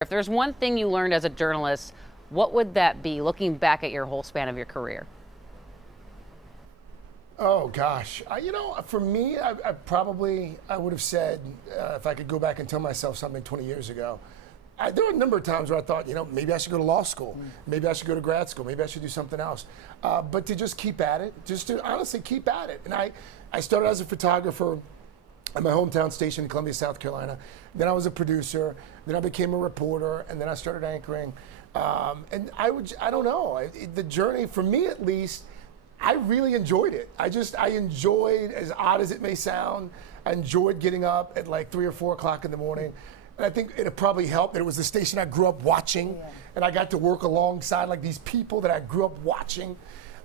If there's one thing you learned as a journalist, what would that be, looking back at your whole span of your career? Oh gosh, for me, I would have said if I could go back and tell myself something 20 years ago. There were a number of times where I thought, maybe I should go to law school, maybe I should go to grad school, maybe I should do something else. But to just keep at it, just to honestly keep at it. And I started as a photographer at my hometown station in Columbia, South Carolina. Then I was a producer. Then I became a reporter, and then I started anchoring. And I don't know, the journey, for me at least, I really enjoyed it. I enjoyed, as odd as it may sound, I enjoyed getting up at like 3 or 4 o'clock in the morning. And I think it probably helped that it was the station I grew up watching, and I got to work alongside like these people that I grew up watching.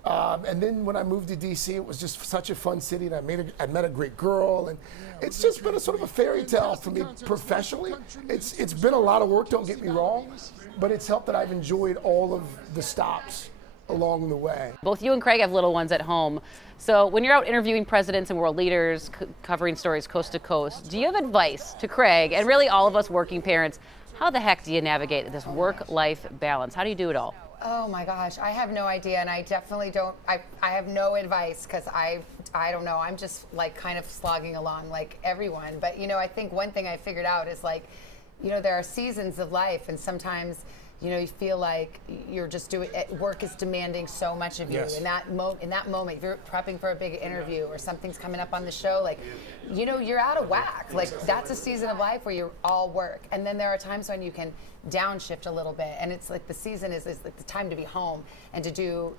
And then when I moved to DC, it was just such a fun city, and I met a great girl, and it's just been a sort of a fairy tale for me professionally. It's been a lot of work, don't get me wrong, but it's helped that I've enjoyed all of the stops along the way. Both you and Craig have little ones at home. So when you're out interviewing presidents and world leaders, covering stories coast to coast, do you have advice to Craig and really all of us working parents? How the heck do you navigate this work-life balance? How do you do it all? Oh my gosh, I have no idea, and I definitely don't. I have no advice because I don't know. I'm just like kind of slogging along like everyone. But I think one thing I figured out is like, there are seasons of life, and sometimes you feel like you're just doing work is demanding so much of you. Yes. In that moment, if you're prepping for a big interview or something's coming up on the show, like you're out of whack. Like that's a season of life where you're all work, and then there are times when you can downshift a little bit, and it's like the season is like the time to be home and to do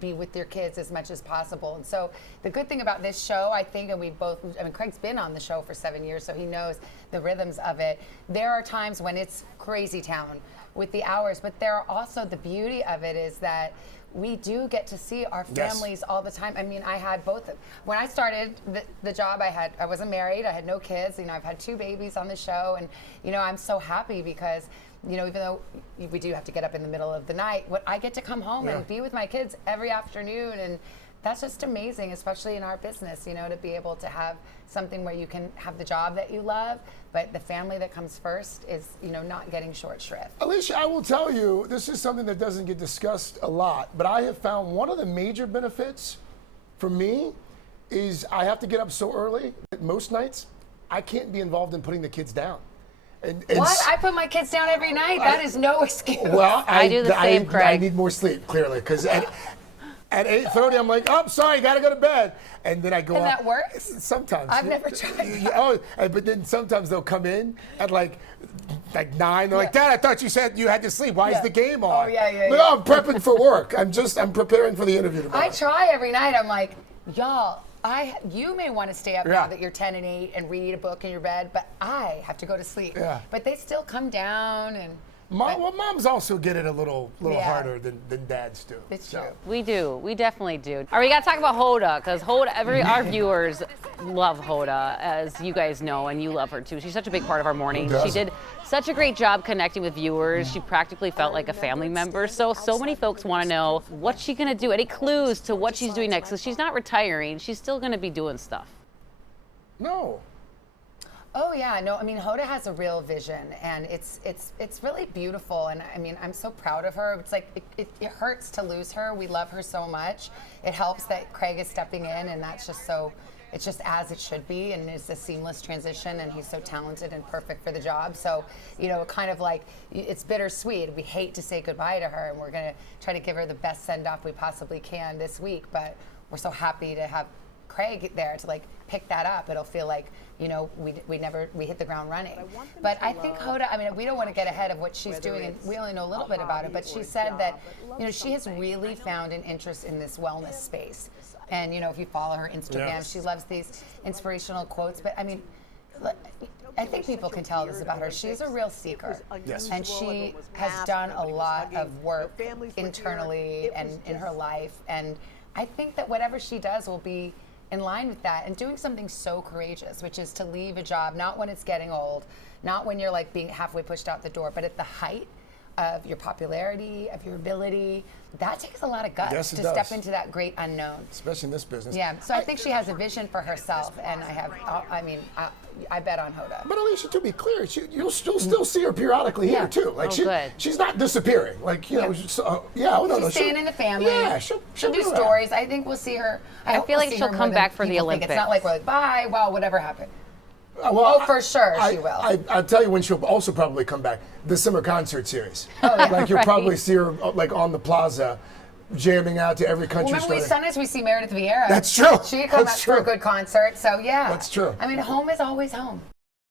be with your kids as much as possible. And so the good thing about this show, I think, and Craig's been on the show for 7 years, so he knows the rhythms of it. There are times when it's crazy town with the hours, but there are also, the beauty of it is that we do get to see our families all the time. I mean, I had both. When I started the job, I wasn't married, I had no kids. I've had 2 babies on the show, and I'm so happy because even though we do have to get up in the middle of the night, I get to come home and be with my kids every afternoon, and that's just amazing, especially in our business, to be able to have something where you can have the job that you love, but the family that comes first is, not getting short shrift. Alicia, I will tell you, this is something that doesn't get discussed a lot, but I have found one of the major benefits for me is I have to get up so early that most nights I can't be involved in putting the kids down. What? I put my kids down every night. That is no excuse. Well, I do the same, Craig. I need more sleep, clearly, because at 8:30, I'm like, oh, sorry, gotta go to bed. And then I go And out. that works? Sometimes. I've never tried that. But then sometimes they'll come in at like 9. They're like, Dad, I thought you said you had to sleep. Why is the game on? Oh, yeah. But no, I'm prepping for work. I'm preparing for the interview tomorrow. I try every night. I'm like, y'all, you may want to stay up now that you're 10 and 8 and read a book in your bed, but I have to go to sleep. Yeah. But they still come down and. Moms also get it a little harder than dads do. It's true. We do. We definitely do. All right, we got to talk about Hoda, because our viewers love Hoda, as you guys know, and you love her too. She's such a big part of our morning. She did such a great job connecting with viewers. She practically felt like a family member. So many folks want to know what's she going to do. Any clues to what she's doing next? Because she's not retiring. She's still going to be doing stuff. No. Oh yeah, no, Hoda has a real vision, and it's really beautiful, and I'm so proud of her. It's like it hurts to lose her. We love her so much. It helps that Craig is stepping in, and that's just it's just as it should be, and it's a seamless transition, and he's so talented and perfect for the job. So, kind of like, it's bittersweet. We hate to say goodbye to her, and we're gonna try to give her the best send-off we possibly can this week, but we're so happy to have Craig there to pick that up. It'll feel like we hit the ground running. But I think Hoda, we don't want to get ahead of what she's doing, and we only know a little bit about it, but she said that she has really found an interest in this wellness space. And if you follow her Instagram, she loves these inspirational quotes. But I think people can tell this about her. She's a real seeker. Yes. And she has done a lot of work internally and in her life. And I think that whatever she does will be in line with that, and doing something so courageous, which is to leave a job, not when it's getting old, not when you're being halfway pushed out the door, but at the height of your popularity, of your ability. That takes a lot of guts to step into that great unknown. Especially in this business. Yeah, so I think she has a vision for herself, and I bet on Hoda. But Alicia, to be clear, you'll still see her periodically here too. Like good. she's not disappearing. Like no, She's staying in the family. Yeah, she'll do that. stories. I think we'll see her. I feel like she'll come back for the Olympics. It's not like we're like, bye, well, whatever happened. Well, for sure she will. I'll tell you when she'll also probably come back. The summer concert series. Oh, yeah. Like you'll probably see her like on the plaza, jamming out to every country Remember, store. sometimes we see Meredith Vieira. That's true. She could come out That's for a true. good concert. So yeah. That's true. I mean, home is always home.